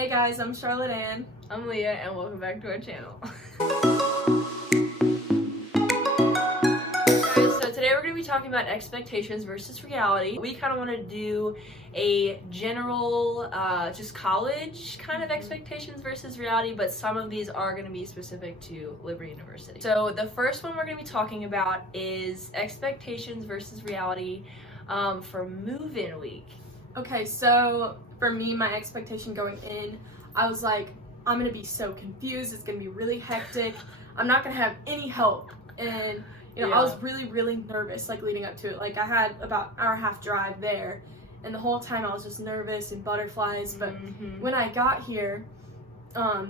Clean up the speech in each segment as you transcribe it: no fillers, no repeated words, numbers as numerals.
Hey guys, I'm Charlotte Ann. I'm Leah, and welcome back to our channel. So today we're going to be talking about expectations versus reality. We kind of want to do a general, just college kind of expectations versus reality, but some of these are going to be specific to Liberty University. So the first one we're going to be talking about is expectations versus reality for move-in week. Okay, so for me, my expectation going in, I was like, I'm gonna be so confused. It's gonna be really hectic. I'm not gonna have any help. And I was really nervous, like leading up to it. Like I had about an hour and a half drive there, and the whole time I was just nervous and butterflies. But when I got here,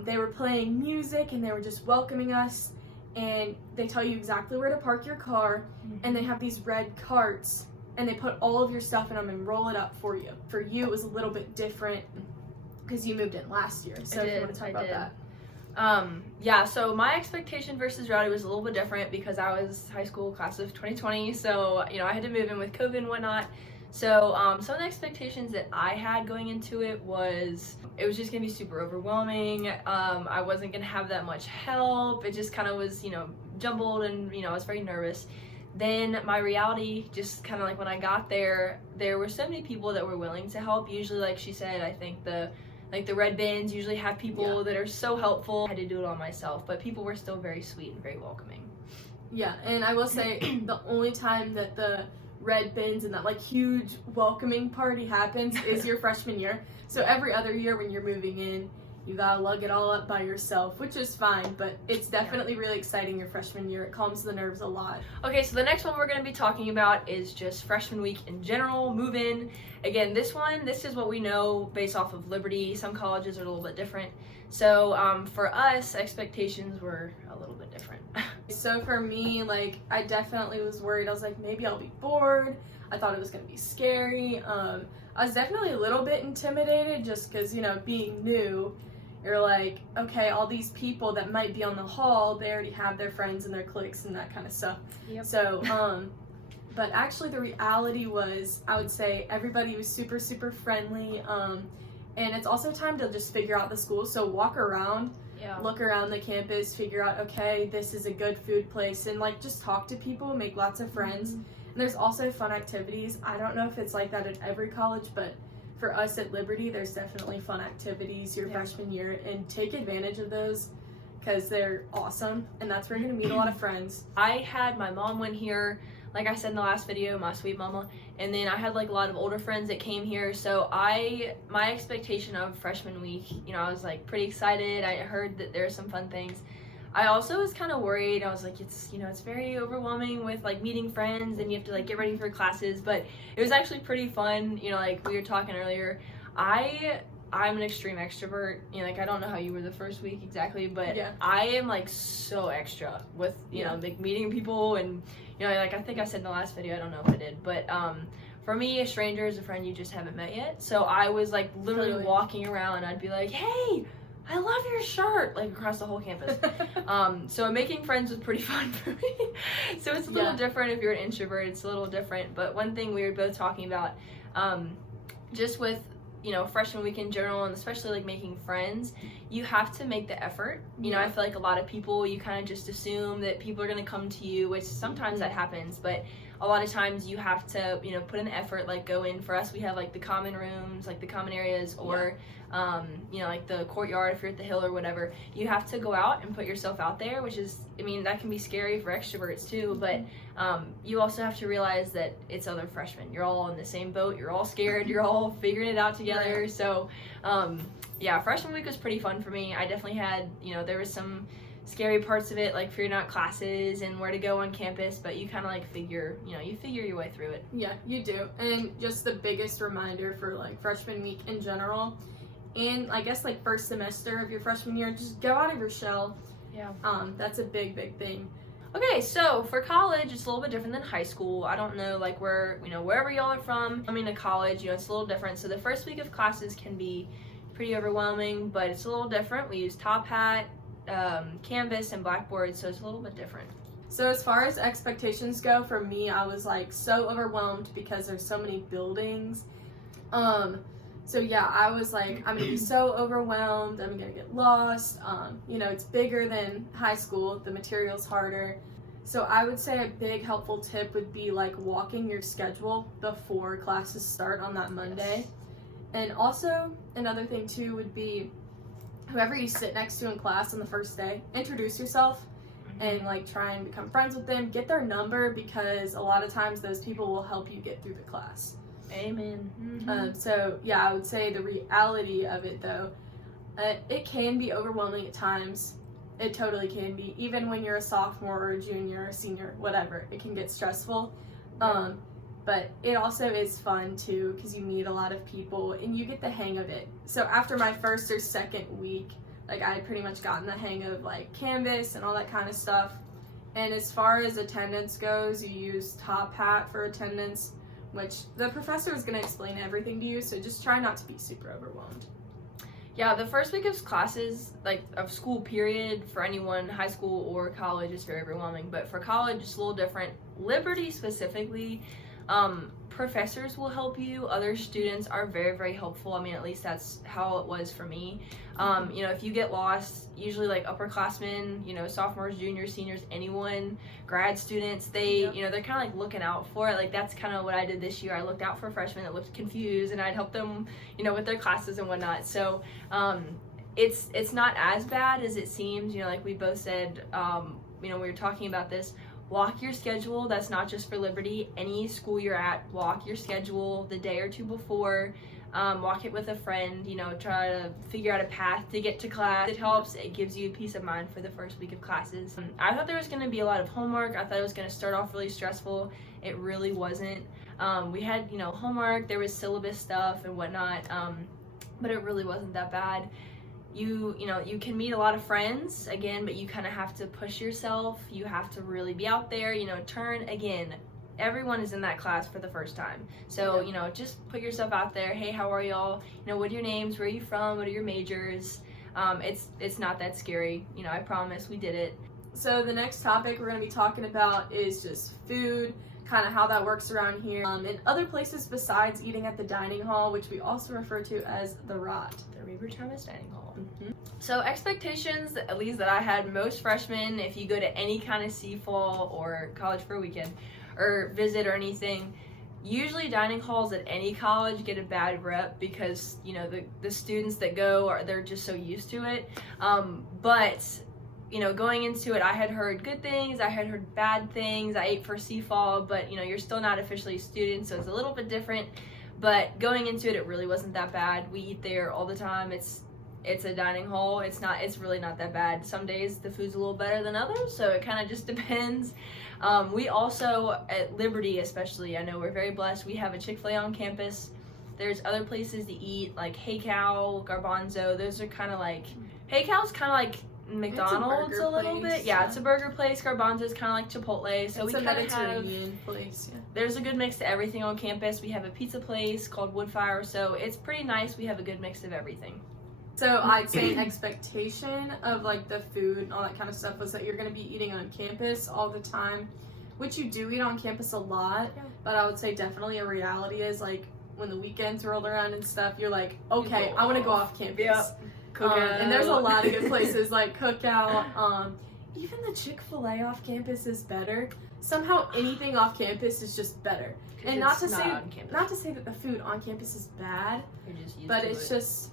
they were playing music and they were just welcoming us. And they tell you exactly where to park your car, and they have these red carts. And they put all of your stuff in them and roll it up for you. For you, it was a little bit different because you moved in last year. So if you want to talk about that. Yeah, so my expectation versus reality was a little bit different because I was high school class of 2020. So, I had to move in with COVID and whatnot. So some of the expectations that I had going into it was just going to be super overwhelming. I wasn't going to have that much help. It just kind of was, jumbled and, I was very nervous. Then my reality, just kind of like when I got there were so many people that were willing to help. Usually, like she said, I think the red bins usually have people that are so helpful. I had to do it all myself, but people were still very sweet and very welcoming. Yeah, and I will say the only time that the red bins and that like huge welcoming party happens is your freshman year. So every other year when you're moving in, you gotta lug it all up by yourself, which is fine, but it's definitely really exciting your freshman year. It calms the nerves a lot. Okay, so the next one we're gonna be talking about is just freshman week in general, move in. Again, this is what we know based off of Liberty. Some colleges are a little bit different. So for us, expectations were a little bit different. So for me, like, I definitely was worried. I was like, maybe I'll be bored. I thought it was gonna be scary. I was definitely a little bit intimidated just because, being new, you're like, okay, all these people that might be on the hall, they already have their friends and their cliques and that kind of stuff. Yep. So, but actually the reality was, I would say everybody was super friendly. And it's also time to just figure out the school. So walk around, look around the campus, figure out, okay, this is a good food place, and like just talk to people, make lots of friends. And there's also fun activities. I don't know if it's like that at every college, but for us at Liberty, there's definitely fun activities your freshman year, and take advantage of those because they're awesome, and that's where you're gonna meet a lot of friends. I had my mom went here, like I said in the last video, my sweet mama, and then I had like a lot of older friends that came here. So my expectation of freshman week, I was like pretty excited. I heard that there are some fun things. I also was kind of worried. I was like, it's very overwhelming with like meeting friends and you have to like get ready for classes, but it was actually pretty fun. Like we were talking earlier, I'm an extreme extrovert. Like I don't know how you were the first week exactly, but I am like so extra with like meeting people, and like I think I said in the last video, I don't know if I did, but for me, a stranger is a friend you just haven't met yet. So I was like literally walking around, I'd be like, hey, I love your shirt, like across the whole campus. So making friends was pretty fun for me. So it's a little different if you're an introvert, it's a little different. But one thing we were both talking about, just with, freshman week in general, and especially like making friends, you have to make the effort. I feel like a lot of people, you kind of just assume that people are going to come to you, which sometimes that happens, but a lot of times you have to, put in the effort, like go in. For us, we have like the common rooms, like the common areas, or like the courtyard if you're at the hill or whatever. You have to go out and put yourself out there, which is, that can be scary for extroverts too, but you also have to realize that it's other freshmen. You're all in the same boat, you're all scared, you're all figuring it out together. So freshman week was pretty fun for me. I definitely had, there was some scary parts of it, like figuring out classes and where to go on campus, but you kind of like figure your way through it. Yeah, you do. And just the biggest reminder for like freshman week in general, and I guess like first semester of your freshman year, just go out of your shell. That's a big thing. Okay, so for college, it's a little bit different than high school. I don't know, like wherever y'all are from, coming to college, it's a little different. So the first week of classes can be pretty overwhelming, but it's a little different. We use Top Hat, Canvas, and Blackboard, so it's a little bit different. So as far as expectations go, for me, I was like so overwhelmed because there's so many buildings. So yeah, I was like, I'm gonna be so overwhelmed, I'm gonna get lost. You know, it's bigger than high school, the material's harder. So I would say a big helpful tip would be like walking your schedule before classes start on that Monday. Yes. And also another thing too would be whoever you sit next to in class on the first day, introduce yourself and like try and become friends with them, get their number, because a lot of times those people will help you get through the class. Amen. So yeah, I would say the reality of it though, it can be overwhelming at times. It totally can be, even when you're a sophomore or a junior or a senior, whatever, it can get stressful. But it also is fun too, because you meet a lot of people and you get the hang of it. So after my first or second week, like I had pretty much gotten the hang of like Canvas and all that kind of stuff. And as far as attendance goes, you use Top Hat for attendance, which the professor is going to explain everything to you, so just try not to be super overwhelmed. Yeah, the first week of classes, like of school period, for anyone, high school or college, is very overwhelming. But for college, it's a little different. Liberty specifically, professors will help you. Other students are very, very helpful. I mean, at least that's how it was for me. You know, if you get lost, usually like upperclassmen, you know, sophomores, juniors, seniors, anyone, grad students, they, you know, they're kind of like looking out for it. Like that's kind of what I did this year. I looked out for freshmen that looked confused, and I'd help them, you know, with their classes and whatnot. So it's not as bad as it seems. You know, like we both said, you know, we were talking about this. Block your schedule. That's not just for Liberty. Any school you're at, block your schedule the day or two before. Walk it with a friend, you know, try to figure out a path to get to class. It helps. It gives you peace of mind for the first week of classes. I thought there was going to be a lot of homework. I thought it was going to start off really stressful. It really wasn't. We had, you know, homework. There was syllabus stuff and whatnot, but it really wasn't that bad. You know, you can meet a lot of friends, again, but you kind of have to push yourself. You have to really be out there, you know, again, everyone is in that class for the first time. So, you know, just put yourself out there. Hey, how are y'all? You know, what are your names? Where are you from? What are your majors? It's not that scary. You know, I promise we did it. So the next topic we're going to be talking about is just food, kind of how that works around here, and other places besides eating at the dining hall, which we also refer to as the ROT. The Reber Thomas Dining Hall. So expectations, at least that I had, most freshmen, if you go to any kind of CFAL or college for a weekend or visit or anything, usually dining halls at any college get a bad rep because, you know, the students that go, they're just so used to it. But you know, going into it, I had heard good things, I had heard bad things. I ate for CFAL, but you know, you're still not officially a student, so it's a little bit different. But going into it, it really wasn't that bad. We eat there all the time. It's a dining hall. It's really not that bad. Some days the food's a little better than others, so it kind of just depends. We also, at Liberty especially, I know we're very blessed, we have a Chick-fil-A on campus. There's other places to eat, like Hey Cow, Garbanzo. Those are kind of like, Hey Cow's kind of like McDonald's a little bit. Yeah, it's a burger place. Garbanzo's kind of like Chipotle. So it's we a kind of have, Mediterranean place. Yeah. There's a good mix to everything on campus. We have a pizza place called Woodfire, so it's pretty nice. We have a good mix of everything. So I'd say an expectation of like the food and all that kind of stuff was that you're going to be eating on campus all the time, which you do eat on campus a lot. Yeah. But I would say definitely a reality is like when the weekends roll around and stuff, you're like, okay, I want to go off campus. Yep. And there's a lot of good places like Cookout. Even the Chick-fil-A off campus is better. Somehow anything off campus is just better. And not to say that the food on campus is bad, but it's just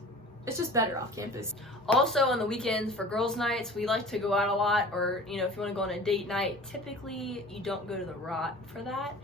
better off campus. Also on the weekends for girls' nights, we like to go out a lot, or you know, if you want to go on a date night, typically you don't go to the ROT for that.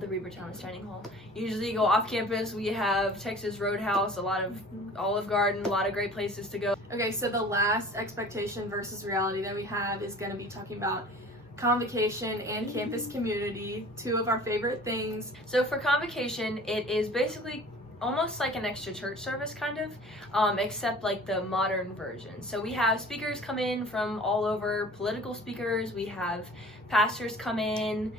The Reber Thomas Dining Hall. Usually you go off campus. We have Texas Roadhouse, a lot of Olive Garden, a lot of great places to go. Okay, so the last expectation versus reality that we have is going to be talking about Convocation and campus community, two of our favorite things. So for Convocation, it is basically almost like an extra church service kind of, except like the modern version. So we have speakers come in from all over, political speakers, we have pastors come in,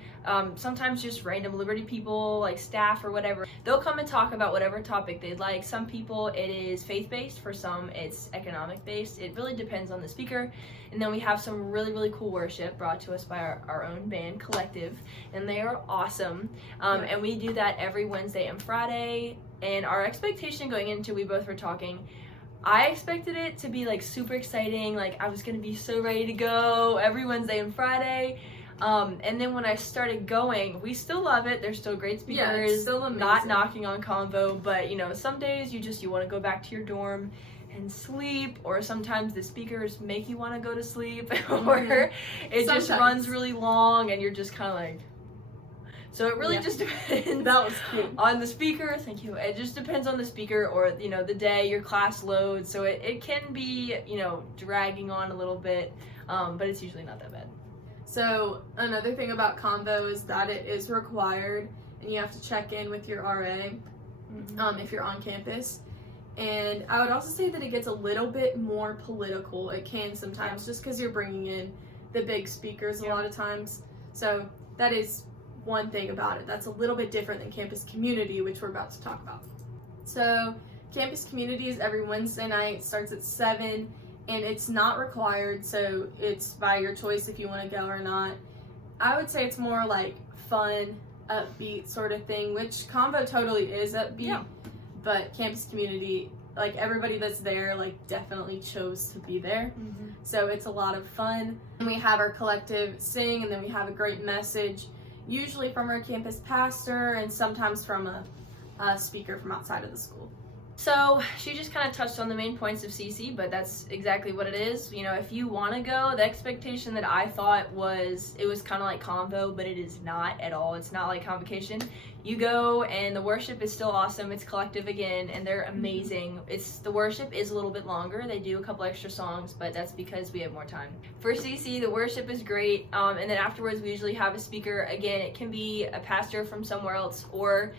sometimes just random Liberty people like staff or whatever. They'll come and talk about whatever topic they'd like. Some people it is faith-based, for some it's economic-based. It really depends on the speaker. And then we have some really, really cool worship brought to us by our own band, Collective, and they are awesome. And we do that every Wednesday and Friday. And our expectation going into, we both were talking, I expected it to be like super exciting, like I was gonna be so ready to go every Wednesday and Friday. And then when I started going, we still love it. There's still great speakers. Yeah, it's still amazing. Not knocking on Convo, but you know, some days you want to go back to your dorm and sleep, or sometimes the speakers make you want to go to sleep, or it just runs really long and you're just kind of like. So it really just depends that was cute. On the speaker. Thank you. It just depends on the speaker, or you know, the day, your class load. So it can be, you know, dragging on a little bit, but it's usually not that bad. So another thing about Convo is that it is required, and you have to check in with your RA if you're on campus. And I would also say that it gets a little bit more political. It can sometimes, just because you're bringing in the big speakers a lot of times. So that is one thing about it. That's a little bit different than campus community, which we're about to talk about. So campus community is every Wednesday night, starts at 7, and it's not required, so it's by your choice if you want to go or not. I would say it's more like fun, upbeat sort of thing, which Convo totally is upbeat, but campus community, like everybody that's there, like definitely chose to be there. So it's a lot of fun. And we have our collective sing, and then we have a great message, usually from our campus pastor and sometimes from a speaker from outside of the school. So she just kind of touched on the main points of CC, but that's exactly what it is. You know, if you want to go, the expectation that I thought was, it was kind of like Convo, but it is not at all. It's not like Convocation. You go and the worship is still awesome. It's collective again, and they're amazing. The worship is a little bit longer. They do a couple extra songs, but that's because we have more time. For CC, the worship is great, and then afterwards we usually have a speaker. Again, it can be a pastor from somewhere else, or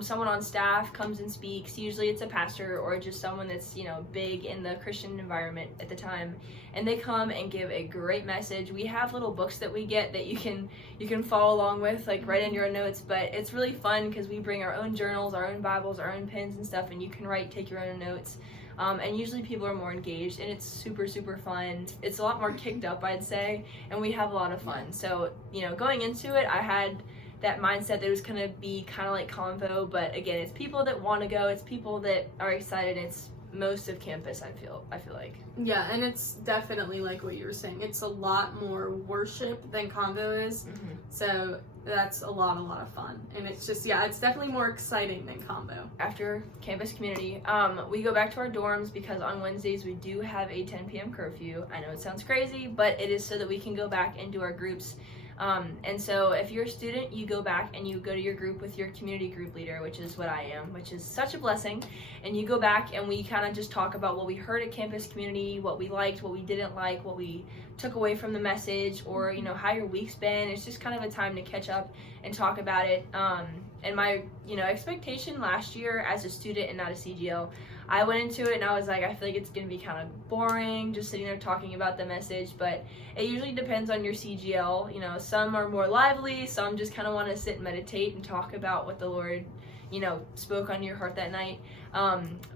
someone on staff comes and speaks. Usually it's a pastor or just someone that's, you know, big in the Christian environment at the time, and they come and give a great message. We have little books that we get that you can follow along with, like write in your notes, but it's really fun because we bring our own journals, our own Bibles, our own pens and stuff, and you can take your own notes. And usually people are more engaged, and it's super, super fun. It's a lot more kicked up, I'd say, and we have a lot of fun. So, you know, going into it, I had that mindset that it was going to be kind of like Convo, but again, it's people that want to go, it's people that are excited, it's most of campus, I feel like. Yeah, and it's definitely like what you were saying. It's a lot more worship than Convo is, so that's a lot of fun. And it's just, it's definitely more exciting than Convo. After campus community, we go back to our dorms because on Wednesdays we do have a 10 p.m. curfew. I know it sounds crazy, but it is so that we can go back and do our groups. And so if you're a student, you go back and you go to your group with your community group leader, which is what I am, which is such a blessing. And you go back and we kind of just talk about what we heard at campus community, what we liked, what we didn't like, what we took away from the message, or, you know, how your week's been. It's just kind of a time to catch up and talk about it. And my, you know, expectation last year as a student and not a CGL, I went into it and I was like, I feel like it's going to be kind of boring just sitting there talking about the message, but it usually depends on your CGL. You know, some are more lively, some just kind of want to sit and meditate and talk about what the Lord, you know, spoke on your heart that night.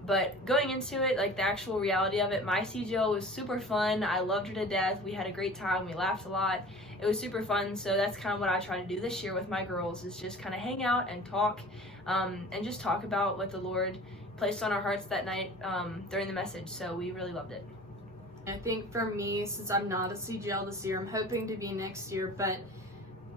But going into it, like the actual reality of it, my CGL was super fun. I loved her to death. We had a great time. We laughed a lot. It was super fun. So that's kind of what I try to do this year with my girls, is just kind of hang out and talk, and just talk about what the Lord placed on our hearts that night during the message. So we really loved it. I think for me, since I'm not a CGL this year, I'm hoping to be next year, but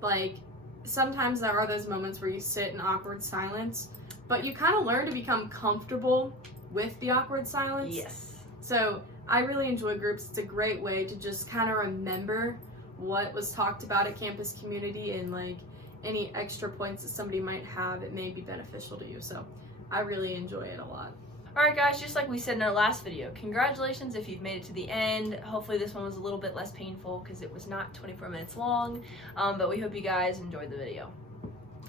like sometimes there are those moments where you sit in awkward silence, but you kind of learn to become comfortable with the awkward silence. Yes. So I really enjoy groups. It's a great way to just kind of remember what was talked about at campus community, and like any extra points that somebody might have, it may be beneficial to you. So I really enjoy it a lot. Alright guys, just like we said in our last video, congratulations if you've made it to the end. Hopefully this one was a little bit less painful because it was not 24 minutes long, but we hope you guys enjoyed the video.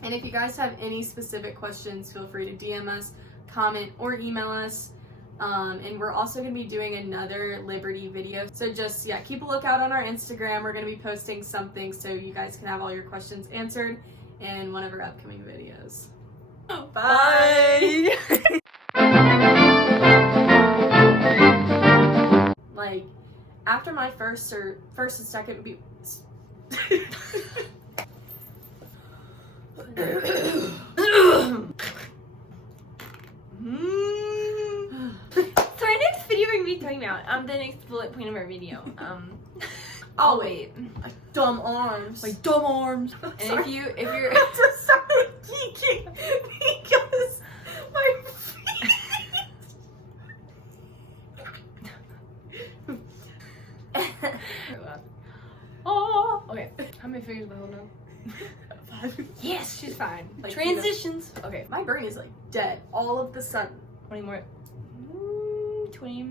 And if you guys have any specific questions, feel free to DM us, comment, or email us. And we're also going to be doing another Liberty video. So just, keep a lookout on our Instagram. We're going to be posting something so you guys can have all your questions answered in one of our upcoming videos. Bye! Like, after my first and second So our next video we're gonna be talking about the next bullet point of our video. I'll wait. My dumb arms. My dumb arms. And if you're I just started geeking because my feet. Oh, okay. How many fingers am I holding on? 5. Yes, she's fine. Like, Transitions. Okay, My brain is like dead all of the sudden. 20 more. 20